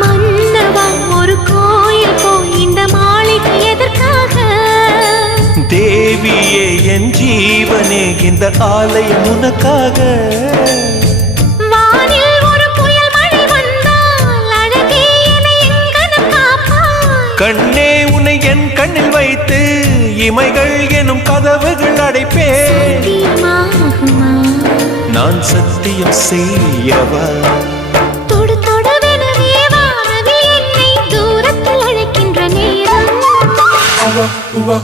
மன்னவா ஒரு கோயில் போய் இந்த மாளிகை எதற்காக? தேவியே என் ஜீவனே இந்த ஆலயம் உனக்காக. வானில் ஒரு புயல் மழை வந்தால் அழகே என்னை எங்கனம் காப்பாய். கண்ணே உன்னை என் கண்ணில் வைத்து இமைகள் எனும் கதவுகள் அடைப்பேன். சத்தியமாகுமா? நான் சத்தியம் செய்யவா? தொடு தொடுவெனவே வானவில் என்னை தூரத்தில் அழைக்கின்ற நேரம். உவா